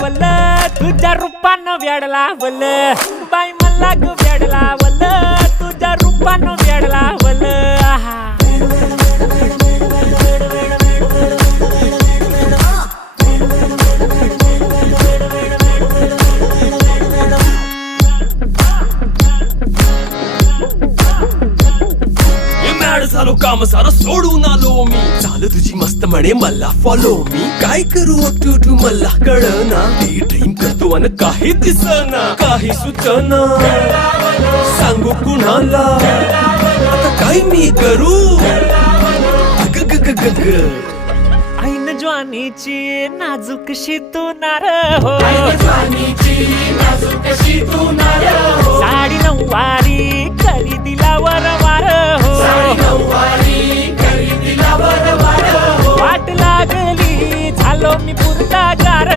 वल तुझ्या रूपानं वेडला वल बाई मला ग वेडला वल तुझ्या रूपानं वेडला वल आहा झालो काम सारा सोडून आलो मी झालं तुझी मस्त म्हणे मला फॉलो मी काय करू तू मला कळना ती ड्रीम करतो आणि काही दिसना काही सुचना सांगू कुणाला आता काय मी करू ऐन ज्वानीची नाजूकशी तू नार हो साडी नऊवारी खरी दिला वर वार हो